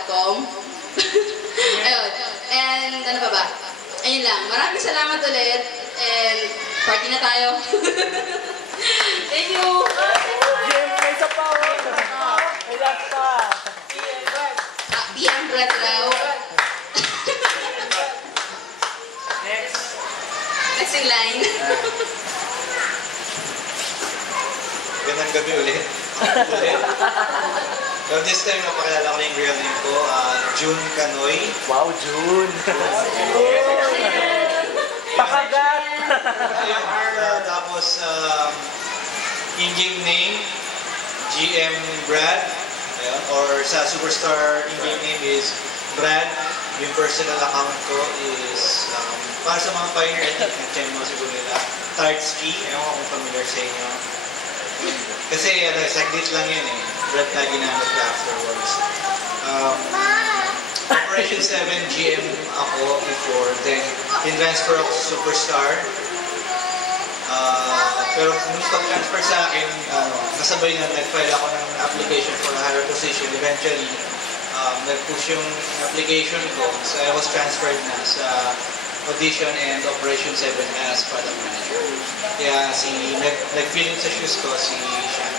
gmail.com. Ayun. And ano pa ba? Ayun lang. Maraming salamat ulit. And party na tayo. Thank you! James, may isa pa, oh. May last pa. BM Brad raw. Next in line. Gandang gabi ulit. So this time, napakilala ko na yung real name ko, June Canoy. Wow, June. Pakagat. Tapos, in-game name, GM Brad. Ayun. Or sa Superstar, in-game name is Brad. Yung personal account ko is, para sa mga pioneer, I think, nag-check mo siguro nila, Tartsky. Ewan ko kung familiar sa inyo. Kasi, saglit lang yun eh. Brad na ginamit ko afterwards. Operation 7 GM ako before, then in-transfer ako sa Superstar. Pero nung pag-transfer sa akin, kasabay na nag-file ako ng application for a higher position. Eventually, nag-push yung application ko, so I was transferred na sa audition and Operation 7 as product manager. Kaya nag-fill in sa shoes ko si Sean.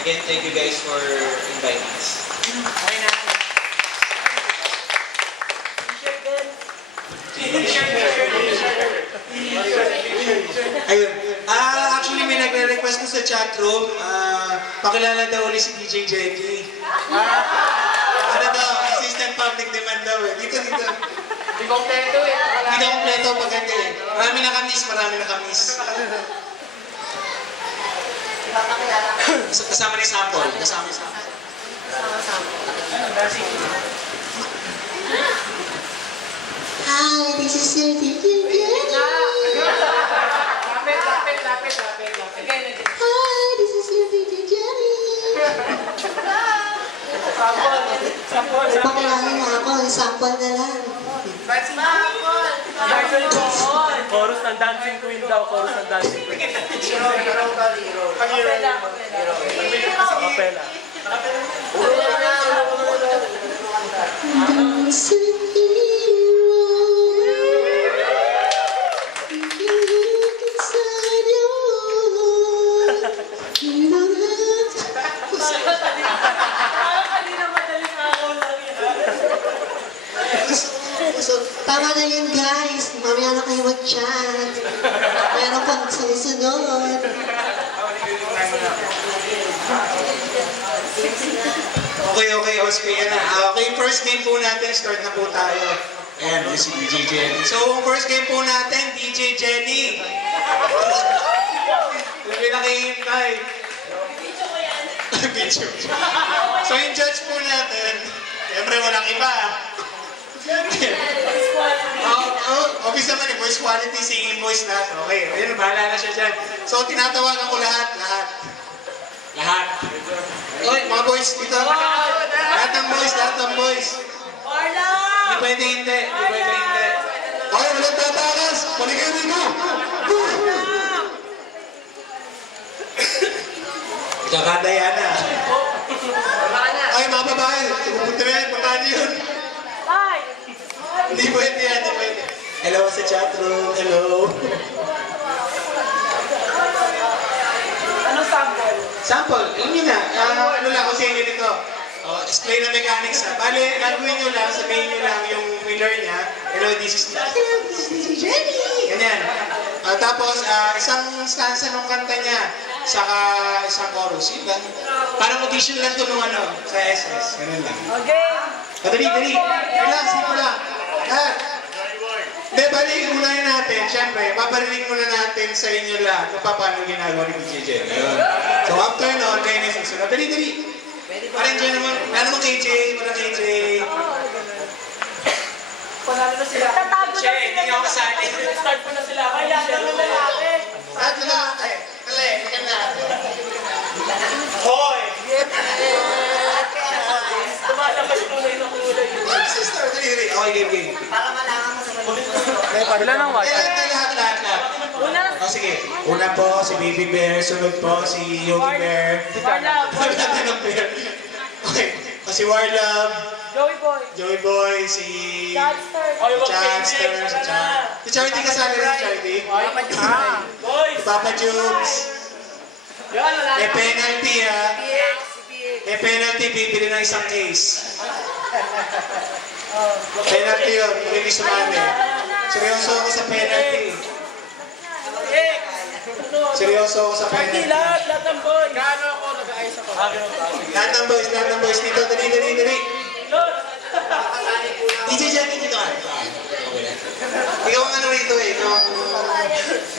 Again, thank you guys for inviting us. Okay na. Ayun. Actually, may nagre-request ko sa chatroom. Pakilala daw ulit si DJ Jenny. Ano daw? Assistant public demand daw eh. Dito. Hindi kompleto eh. Hindi kompleto pag hindi eh. Marami na kamiss. Kasama ni Sample. Hi, this is your DJ Jenny. Lapit. Hi, this is your DJ Jenny. Pakilala na ako, sample na lang. Chorus ng Dancing Queen daw. Chorus ng Dancing Queen. Kapela. Tama na yun guys, mamaya na kayo mag-chat. Meron pang susunod. Okay, Oscar na. Okay, first game po natin, start na po tayo. Ayan, this is DJ Jenny. So, first game po natin, DJ Jenny. Labi na kahihintay. Video. So, yung judge po natin, siyempre walang iba. Obvious naman eh, voice quality, singing voice lahat. Okay, ayun, bahala na siya dyan. So, tinatawagan ko lahat. Okay, mga boys, dito. Lahat ng boys. Hindi pwede hindi. Okay, walang tatakas. Paligay mo. Kakadaya na. Ay, mga babae, pupunta na yan, paano yun? Hindi pwede yan. Hello sa chatroom, hello. Anong sample? Sample, alam nyo na, ano lang ako sa inyo dito. Explain the mechanics ha. Bale, gagawin nyo lang, sabihin nyo lang yung winner niya. Hello, this is Jenny. Ganyan. Tapos, isang stanza ng kanta niya, saka isang chorus. Yun lang. Parang audition lang ito nung sa SS. Ganun lang. Okay. Dali. Relax, simple lang. Lahat. Hindi, bali, unahin natin. Siyempre, paparinig muna natin sa inyo lahat kung paano ginagawa ni DJ Jenny. So, after nun, kayo na susunod. Dali. Arrange naman. Wala naman KJ. Panalo na sila. Tatago na Che, hindi sila. ako kasali. Start ko na sila. Kaya naman lalaki. Lahat na. Maganda. Hoy! Tumalabas kulay na kulay. Sister, dali. Okay, game. Wala nang watch. Lahat. Una, Sige. Una po, si Baby Bear. Sunod po, si Yogi Bear. Si Carla. Lahat ng Bear. Okay. Si Warlove, Joey Boy. Joey Boy, si Oy, wag Chadster, kayo, si tara na. Si Charity kasali rin si Charity. Boys. Papa Jukes. Yan, wala May na. penalty ha. PX. May penalty, bibili ng isang case. Penalty yun, kung hindi sumali. Seryoso ako sa penalty. PX. Seryoso ako sa Party, penalty. lahat ng boys. Gano ako, nag-ayos ako. Lahat ng boys dito, dali. DJ Jenny dito ka. Ikaw ang ano rito eh, ikaw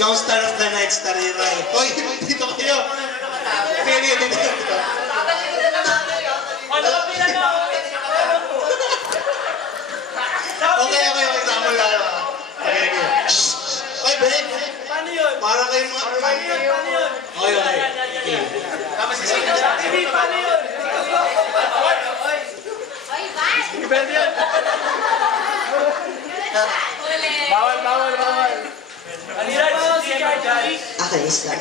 ang star of the night, star yung Rai. Hoy, dito kayo. Dito. Okay, example lang. Okay. Ay, Ben! Paano yun? Para kayong mga... Paano yun? Okay. Hindi, paano yun? Depende yun. Bawal. Ano yan? Si Judge. Okay, stop.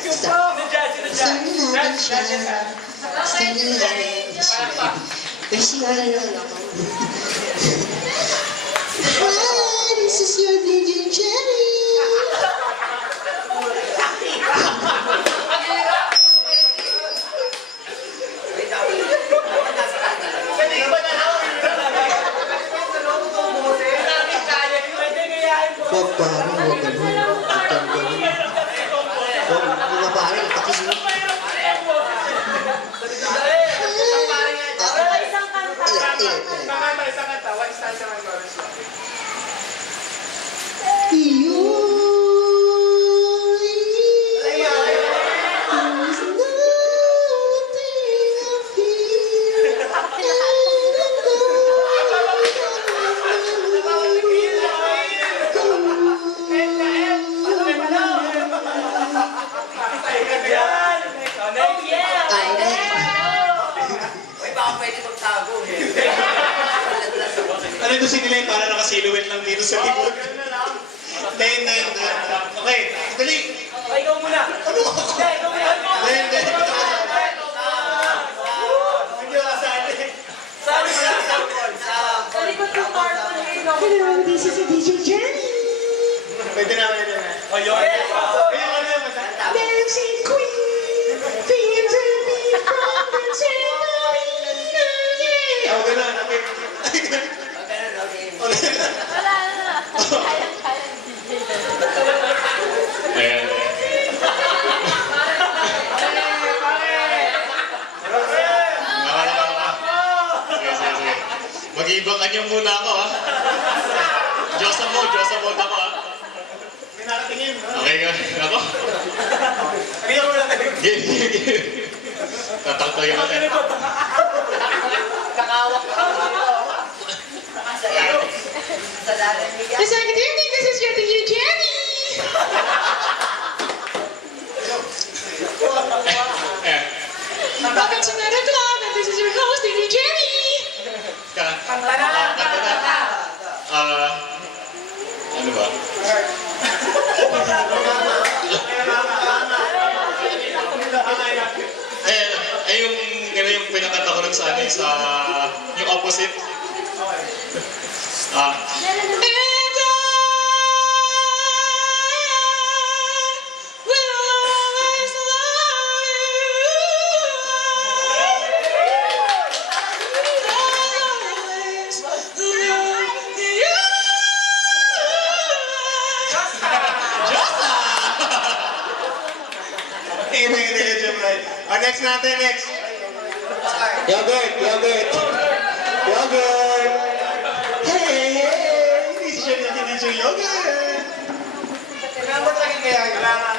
Sino Judge? Hi, this is your DJ Jenny. Huwag parang, huwag ganun. Huwag kang ganun. Huwag mga parang, takis mo. Ano ito si Nilay? Para naka-silhouette lang dito sa likod. Then. Okay, dali. Ikaw muna. Ano ako? Ikaw muna. Then. Hindi ako kasali. Saan mo na? Hello, this is your DJ Jenny. Pwede na. Ayun. Dancing Queen. Feels in me from the Carolina. Yeah. Oh, ganun. Okay. Ayan. Sige. Mag-iibangan niyo muna ako, ha? Diyosa mode ako, ha? May nakatingin. Okay ka? Ako? Hindi ako lang. Game. Tataktayin natin. Yes, I can do it. This is your DJ Jenny. Ayan. Welcome to another vlog, and this is your host, DJ Jenny. Kanta na. Ano ba? Ay, yung pinakanta ko rin sa yung opposite. And I will always love you. Always love you. Next natin. Yogurt. Hey! Hindi siya DJ Yogurt. Number lagi kaya. Kailangan.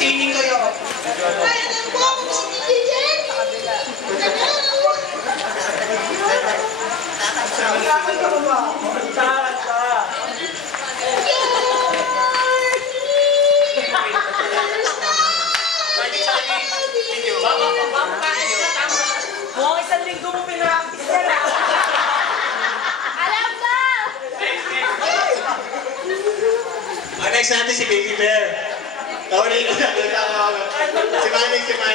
Tingin ko yun. Mukhang isang linggo mo pinractice yan, ha? Next natin si Baby Bear. Kaunin ko na. Si Manny, si Manny.